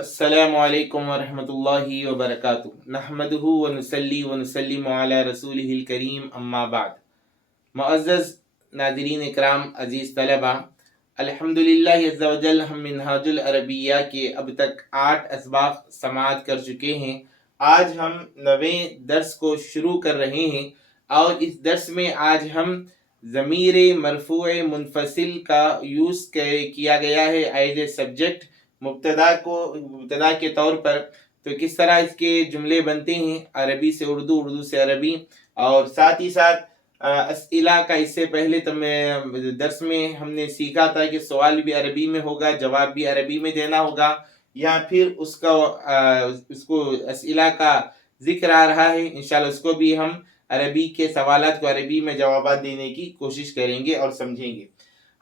अस्सलामु अलैकुम वरहमतुल्लाहि वबरकातुहू नहमदुहु व नुसल्ली व नुसल्लिमु अला रसूलिहिल करीम अम्मा बाद। मुअज़्ज़ज़ नाज़रीन इकराम, अज़ीज़ तलबा, अल्हम्दुलिल्लाह अज़्ज़ा व जल हम मिनहाजुल अरबिया के अब तक 8 असबाक समाअत कर चुके हैं। आज हम 9वें दर्स को शुरू कर रहे हैं और इस दर्स में आज हम ज़मीर मरफ़ूए मुनफ़सिल का यूज़ किया गया है एज ए सब्जेक्ट, मुब्तदा के तौर पर। तो किस तरह इसके जुमले बनते हैं अरबी से उर्दू, उर्दू से अरबी, और साथ ही साथ अस्इला का इससे पहले तो मैं दर्स में हमने सीखा था कि सवाल भी अरबी में होगा, जवाब भी अरबी में देना होगा, या फिर उसको अस्इला का जिक्र आ रहा है, इंशाल्लाह उसको भी हम अरबी के सवालात को अरबी में जवाब देने की कोशिश करेंगे और समझेंगे।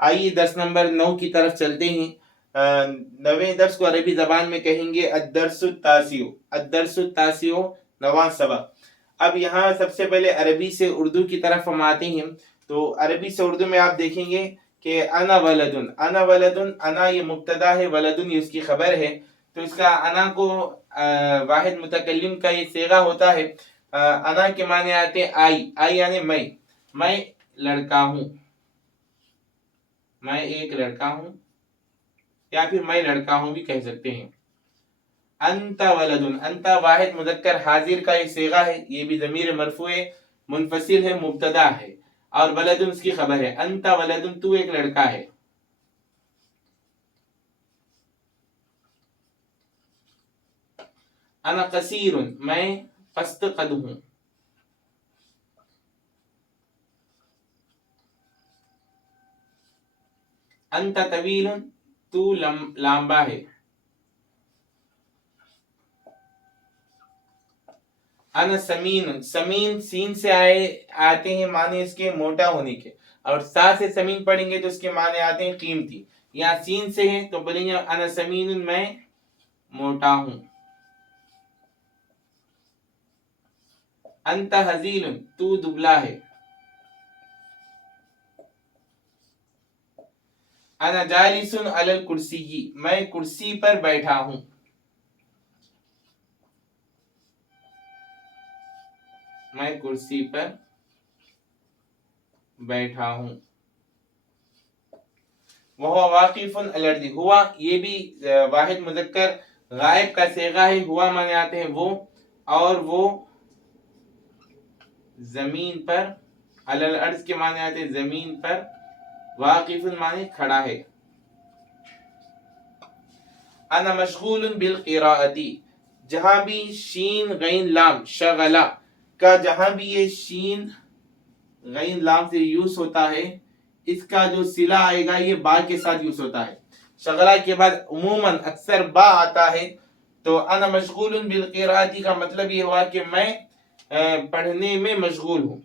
आइए दर्स नंबर 9 की तरफ चलते हैं। 9वें दर्स को अरबी ज़बान में कहेंगे अद्दर्सुत्तासिउ, 9वां सबक। अब यहाँ सबसे पहले अरबी से उर्दू की तरफ हम आते हैं। तो अरबी से उर्दू में आप देखेंगे कि अना वलदुन, अना वलदुन, अना ये मुब्तदा है, वलदुन ये उसकी खबर है। तो इसका अना को वाहिद मुतकल्लिम का ये सेगा होता है। अना के माने आते हैं आई, आई यानी मैं लड़का हूँ, मैं एक लड़का हूँ, या फिर मैं लड़का हूँ भी कह सकते हैं। अंता वलदुन, अंता वाहिद मुज़क्कर हाजिर का ये सेगा है, ये भी ज़मीर मरफ़ूए मुनफ़सिल है, मुब्तदा है, और वलदुन उसकी खबर है। अंता वलदुन, तू एक लड़का है। अना कसीरुन, मैं पस्त कद हूँ। अंता तवीलुन, तू लंबा है। अना समीन, समीन सीन से आते हैं माने इसके मोटा होने के, और सा से समीन पढ़ेंगे तो इसके माने आते हैं कीमती। यहाँ सीन से है तो बोलेंगे अना समीन, मैं मोटा हूँ। अंता हजील, तू दुबला है। अना जालिसुन अलल कुर्सी, मैं कुर्सी पर बैठा हूँ। मैं कुर्सी पर बैठा हूँ। वह वाकिफुन अलर्दी, हुआ ये भी वाहिद मुज़क्कर गायब का सेगा है। हुआ माने आते हैं वो, और वो जमीन पर, अलल अर्ज के माने आते हैं जमीन पर, वाकिफुन माने खड़ा है। अना मशगूलुन बिल क़िराअती, जहां भी शीन गैन लाम शगला का, जहां भी ये शीन गैन लाम से यूज होता है, इसका जो सिला आएगा ये बा के साथ यूज होता है। शगला के बाद उमूमन अक्सर बा आता है। तो अना मशगूलुन बिल क़िराअती का मतलब ये हुआ कि मैं पढ़ने में मशगूल हूँ।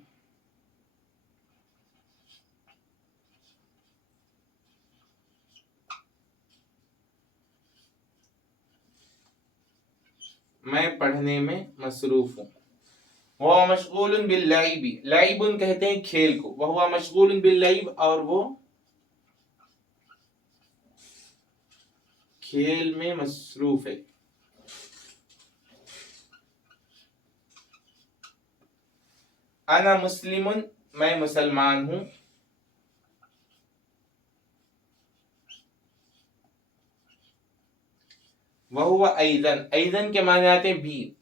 मैं पढ़ने में मसरूफ हूँ। वह मशगूलन बिल लाइबी, लाइबुन कहते हैं खेल को, वह मशगूलन बिल लाइब, और वो खेल में मसरूफ है। अना मुस्लिमुन, मैं मुसलमान हूँ। वह ऐदन, ऐदन के माने आते हैं भी,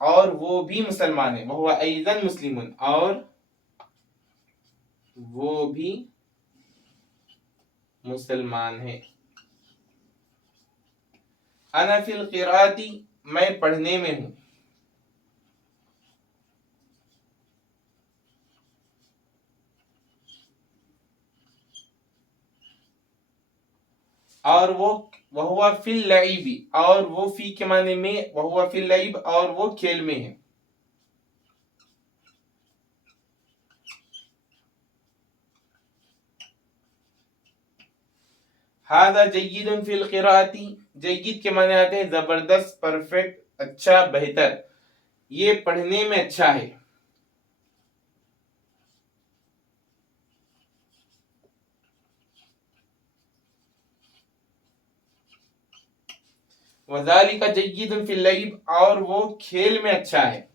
और वो भी मुसलमान है। वह ऐदन मुस्लिमुन, और वो भी मुसलमान है। अना फिल क़िराअती, मैं पढ़ने में हूँ। और वो वहुआ फिल लाइबी, और वो फी के माने में, वहुआ फिल लाइब, और वो खेल में है। हादा जय्यिदुन फिल क़िराअती, जय्यिद के माने आते हैं जबरदस्त, परफेक्ट, अच्छा, बेहतर, ये पढ़ने में अच्छा है। वज़ालिका जय्यिदुन फिल लईब, और वो खेल में अच्छा है।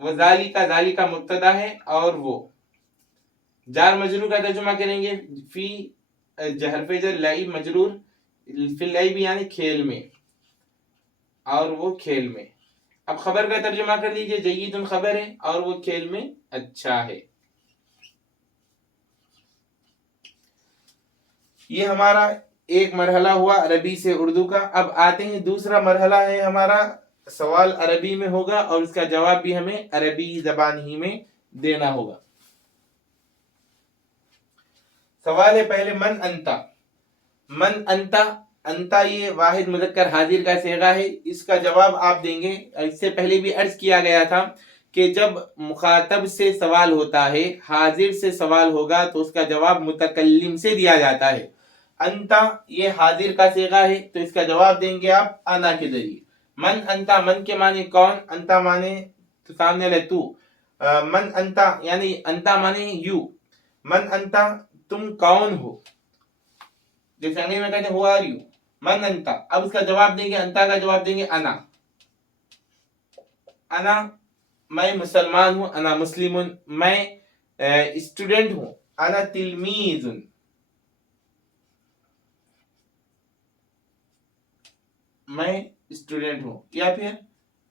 वज़ालिका, ज़ालिका मुब्तदा है और वो जार मजरूर का तर्जुमा करेंगे फी हरफे जर, लईब मजरूर, फिल लईब यानी खेल में, और वो खेल में। अब खबर का तर्जुमा कर लीजिए, जय्यिदुन खबर है और वो खेल में अच्छा है। ये हमारा एक मरहला हुआ अरबी से उर्दू का। अब आते हैं दूसरा मरहला है हमारा, सवाल अरबी में होगा और उसका जवाब भी हमें अरबी जबान ही में देना होगा। सवाल है पहले, मन अंता। मन अंता, अंता ये वाहिद मुज़क्कर हाजिर का सेगा है। इसका जवाब आप देंगे, इससे पहले भी अर्ज किया गया था कि जब मुखातब से सवाल होता है, हाजिर से सवाल होगा, तो उसका जवाब मुतकल्लिम से दिया जाता है। अंता ये हाजिर का सेगा है, तो इसका जवाब देंगे आप अना के जरिए। मन अंता, मन के माने कौन, अंता माने तो सामने ले तू। मन अंता यानी अंता माने यू। मन अंता तुम कौन हो, जैसे अंग्रेजी में कहते हैं हु आर यू। मन अंता, अब उसका जवाब देंगे, अंता का जवाब देंगे अना। अना मैं मुसलमान हूं, अना मुस्लिमुन मैं स्टूडेंट हूं, अना तिलमीजुन मैं स्टूडेंट हूं, या फिर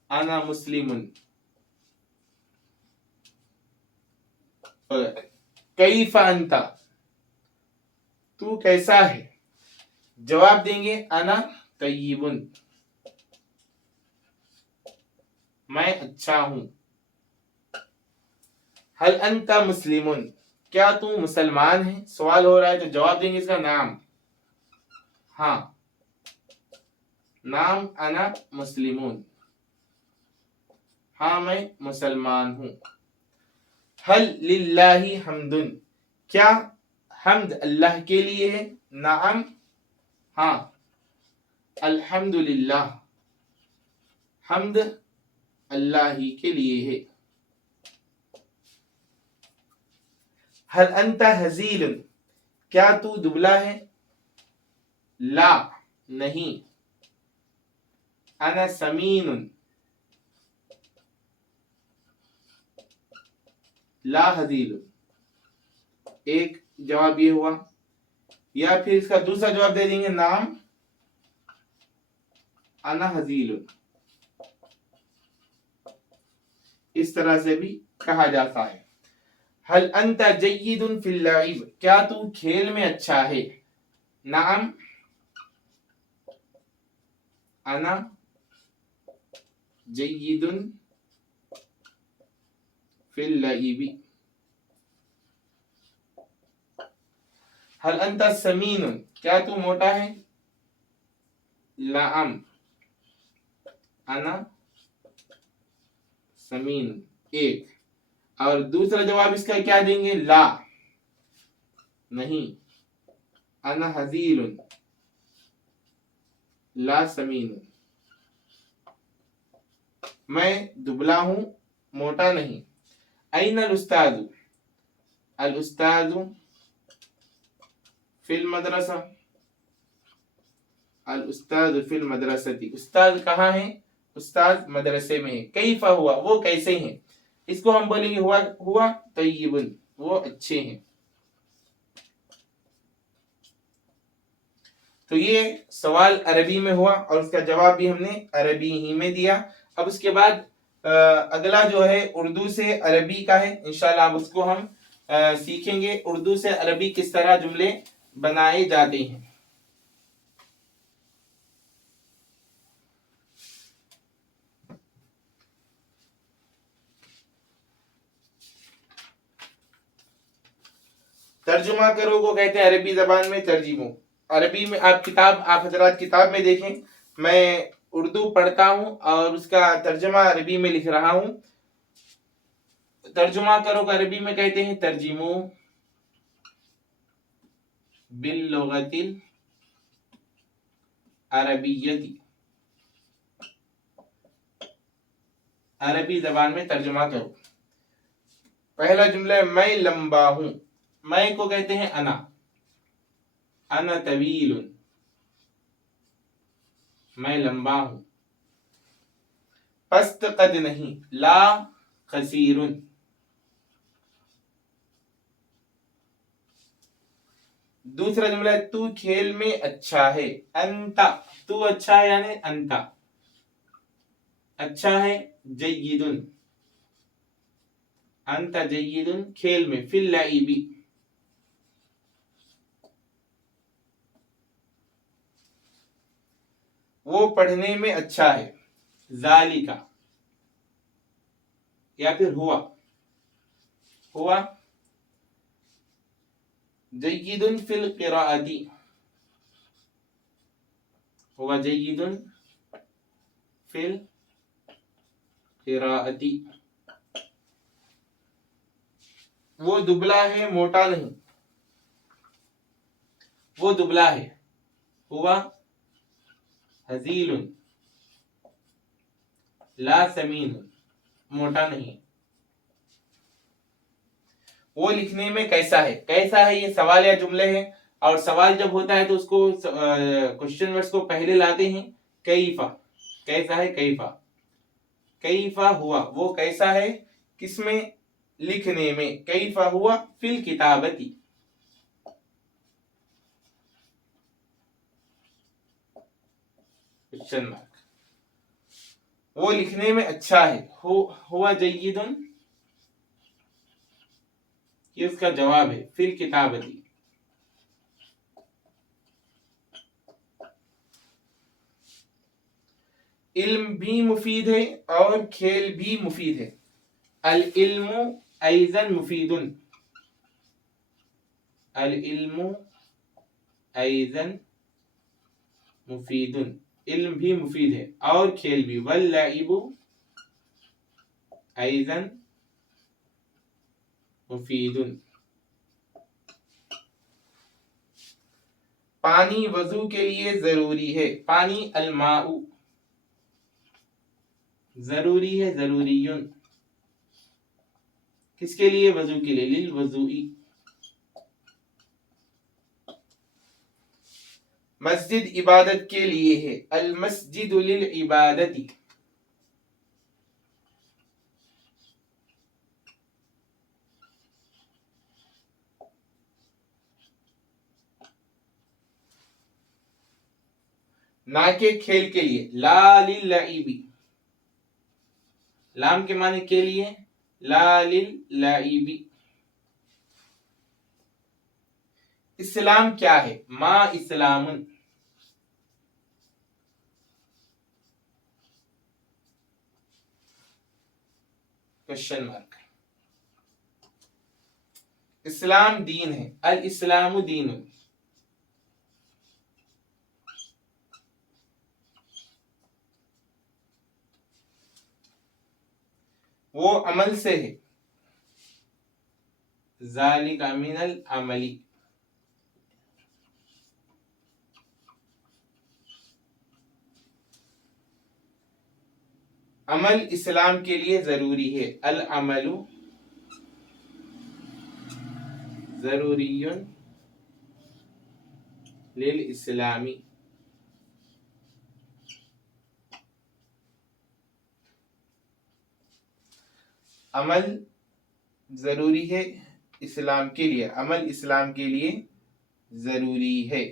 अना मुस्लिमुन। कैफा अंता तू कैसा है, जवाब देंगे अना तय्यिबुन मैं अच्छा हूं। हल अंता मुस्लिमुन क्या तू मुसलमान है, सवाल हो रहा है, तो जवाब देंगे इसका नाम, हाँ नाम अना मुस्लिमुन, हाँ मैं मुसलमान हूं। हल लिल्लाहि हम्दुन क्या हम्द अल्लाह के लिए है, नाम हाँ अल्हम्दुलिल्लाह हम्द अल्लाह ही के लिए है। हल अंता हजीलन क्या तू दुबला है, ला नहीं, अना समीनुन ला हजीलुन, एक जवाब ये हुआ। या फिर इसका दूसरा जवाब दे देंगे, नाम अना हजीलुन, इस तरह से भी कहा जाता है। हल अंता जय्यिदुन फिल लईब क्या तू खेल में अच्छा है, नाम अना जय्यिदुन फिल लईबी। हल अंता समीनुन क्या तू मोटा है, लाम अना समीन, एक। और दूसरा जवाब इसका क्या देंगे, ला नहीं, अना हजीलुन ला समीनुन मैं दुबला हूं, मोटा नहीं। ऐन अल उस्तादु, अल उस्तादु फिल मदरसा, अल उस्ताद फिल मदरसती उस्ताद कहाँ है, उस्ताद मदरसे में है। कैफा हुआ वो कैसे हैं, इसको हम बोलेंगे हुआ हुआ तय्यिबुन वो अच्छे हैं। तो ये सवाल अरबी में हुआ और उसका जवाब भी हमने अरबी ही में दिया। अब उसके बाद अगला जो है उर्दू से अरबी का है, इंशाल्लाह अब उसको हम सीखेंगे, उर्दू से अरबी किस तरह जुमले बनाए जाते हैं। तर्जुमा करो को कहते हैं अरबी जबान में तर्जीमो। अरबी में आप हजरात किताब में देखें, मैं उर्दू पढ़ता हूं और उसका तर्जुमा अरबी में लिख रहा हूं। तर्जुमा करो को अरबी में कहते हैं तर्जीमो बिल लुगतिल अरबियती, अरबी जबान में तर्जुमा करो। पहला जुमला है मैं लंबा हूं, मैं को कहते हैं अना, अना तवीलुन میں لمبا ہوں. پست قد نہیں, لا قصیر. دوسرا جملہ ہے تو کھیل میں اچھا ہے. انتا, تو اچھا ہے یعنی انتا اچھا ہے. جیدن, انتا جیدن کھیل میں. فی اللعب, وہ پڑھنے میں اچھا ہے. ذالکا یا پھر ہوا جید فی القراءۃ, ہوا جید فی القراءۃ. وہ دبلا ہے موٹا نہیں. وہ دبلا ہے. ہوا ہزیل لا سمین, موٹا نہیں. وہ لکھنے میں کیسا ہے. کیسا ہے یہ سوال یا جملے ہیں, اور سوال جب ہوتا ہے تو اس کو کوشچن ورڈز کو پہلے لاتے ہیں. کیفا, کیسا ہے. کیفا ہوا, وہ کیسا ہے کس میں, لکھنے میں. کیفا ہوا فی الکتابتی. Question mark. وہ لکھنے میں اچھا ہے. ہوا جید, یہ اس کا جواب ہے. فی الکتابتی. علم بھی مفید ہے اور کھیل بھی مفید ہے. العلم ایضا مفید. العلم ایضا مفید, علم بھی مفید ہے اور کھیل بھی. واللعب ایضا مفید. پانی وضو کے لیے ضروری ہے. پانی الماء ضروری ہے. ضروریٌ کس کے لیے, وضو کے لیے. للوضوء. مسجد عبادت کے لیے ہے. المسجد للعبادت. نہ کہ کھیل کے لیے. لا للعب, لام کے معنی کے لیے. لا للعب. اسلام کیا ہے. ما اسلام. Question mark. اسلام دین ہے. الاسلام دین. وہ عمل سے ہے. ذالک من العمل. عمل اسلام کے لیے ضروری ہے. العمل ضروری للاسلام. عمل ضروری ہے اسلام کے لیے. عمل اسلام کے لیے ضروری ہے.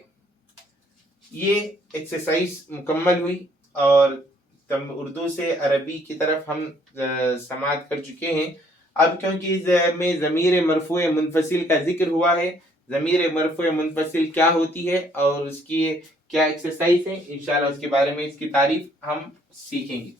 یہ ایکسرسائز مکمل ہوئی اور اردو سے عربی کی طرف ہم سماعت کر چکے ہیں. اب کیونکہ اس میں ضمیر مرفوع منفصل کا ذکر ہوا ہے, ضمیر مرفوع منفصل کیا ہوتی ہے اور اس کی کیا ایکسرسائز ہے, انشاءاللہ اس کے بارے میں اس کی تعریف ہم سیکھیں گے.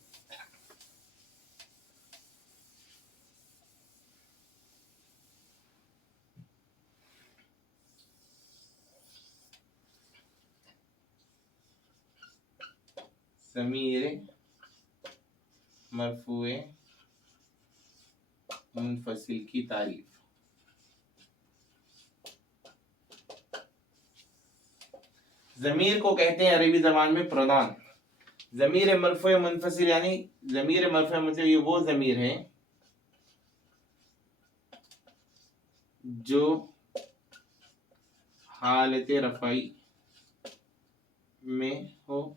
ضمیر مرفوع منفصل کی تعریف. ضمیر کو کہتے ہیں عربی زبان میں پردان. ضمیر مرفوع منفصل یعنی ضمیر مرفوع منفصل یہ وہ ضمیر ہیں جو حالت رفعی میں ہو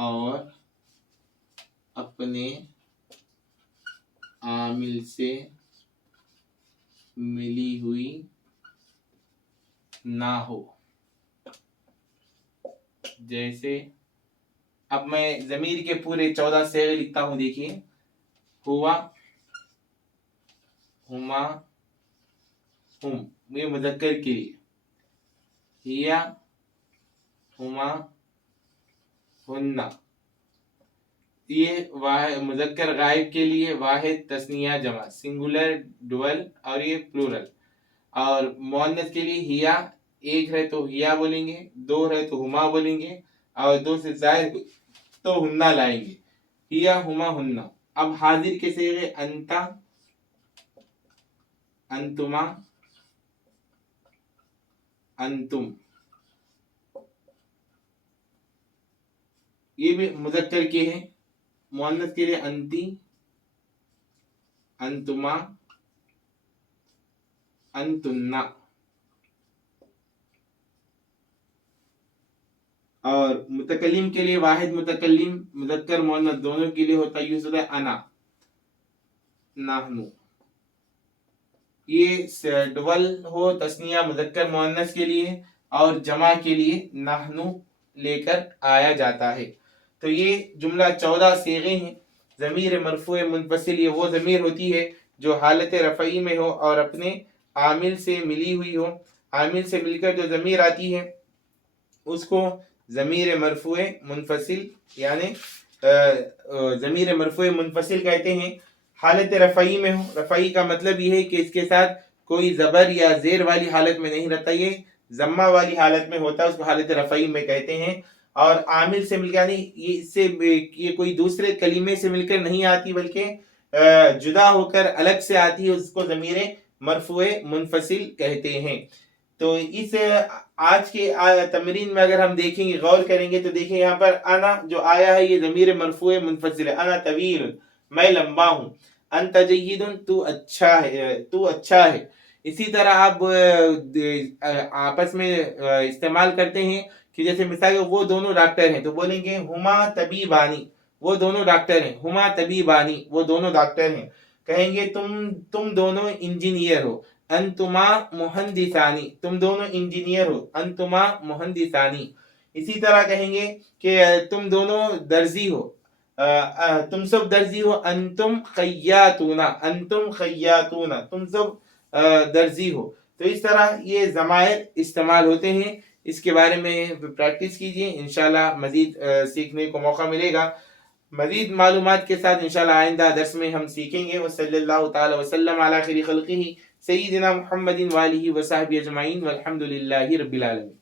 اور اپنے عامل سے ملی ہوئی نہ ہو. جیسے اب میں ضمیر کے پورے 14 صیغے لکھتا ہوں. دیکھیے ہوا، ہما، ہم یہ مذکر کے لیے، ہیا، ہما، ہننا یہ مذکر غائب کے لیے واحد، تثنیہ، جمع، سنگولر، ڈوئل اور یہ پلورل. اور مؤنث کے لیے ہیا ایک رہے تو ہیا بولیں گے، دو رہے تو ہما بولیں گے، اور دو سے زائد تو ہننا لائیں گے. ہیا، ہما، ہننا. اب حاضر کے صیغے انتا، انتما، انتم یہ بھی مذکر کے ہیں. مؤنث کے لیے انتی، انتما، انتنا. اور متکلم کے لیے واحد متکلم مذکر مؤنث دونوں کے لیے ہوتا ہے یوز ہوتا ہے انا، نحنو. یہ ڈبل ہو تثنیہ مذکر مؤنث کے لیے اور جمع کے لیے نحنو لے کر آیا جاتا ہے. تو یہ جملہ 14 صیغے ہیں. ضمیر مرفوع منفصل یہ وہ ضمیر ہوتی ہے جو حالت رفعی میں ہو اور اپنے عامل سے ملی ہوئی ہو. عامل سے مل کر جو ضمیر آتی ہے اس کو ضمیر مرفوع منفصل یعنی ضمیر مرفوع منفصل کہتے ہیں. حالت رفعی میں ہو، رفعی کا مطلب یہ ہے کہ اس کے ساتھ کوئی زبر یا زیر والی حالت میں نہیں رہتا، یہ ضمہ والی حالت میں ہوتا ہے، اس کو حالت رفعی میں کہتے ہیں. اور عامل سے مل یعنی یہ کوئی دوسرے کلمے سے مل کر نہیں آتی بلکہ جدا ہو کر الگ سے آتی ہے، اس کو ضمیر مرفوع منفصل کہتے ہیں. تو اس آج کے تمرین میں اگر ہم دیکھیں گے غور کریں گے تو دیکھیں یہاں پر انا جو آیا ہے یہ ضمیر مرفوع منفصل ہے. انا طویل میں لمبا ہوں. انت جید تو اچھا ہے، تو اچھا ہے. اسی طرح آپ آپس میں استعمال کرتے ہیں کہ جیسے مثال وہ دونوں ڈاکٹر ہیں تو بولیں گے ہما طبیبانی، وہ دونوں ڈاکٹر ہیں. ہما طبیبانی وہ دونوں ڈاکٹر ہیں. کہیں گے تم دونوں انجینئر ہو. انتما مہندسانی تم دونوں انجینئر ہو. انتما مہندسانی. اسی طرح کہیں گے کہ تم دونوں درزی ہو، تم سب درزی ہو. انتم خیاطون، انتم خیاطون تم سب درزی ہو. تو اس طرح یہ ضمائر استعمال ہوتے ہیں. اس کے بارے میں پریکٹس کیجئے، انشاءاللہ مزید سیکھنے کو موقع ملے گا. مزید معلومات کے ساتھ انشاءاللہ آئندہ درس میں ہم سیکھیں گے. وصلی اللہ تعالی وسلم علی خیر خلقہ سیدنا محمد وآلہ وصحبہ اجمعین والحمد للہ رب العالمین.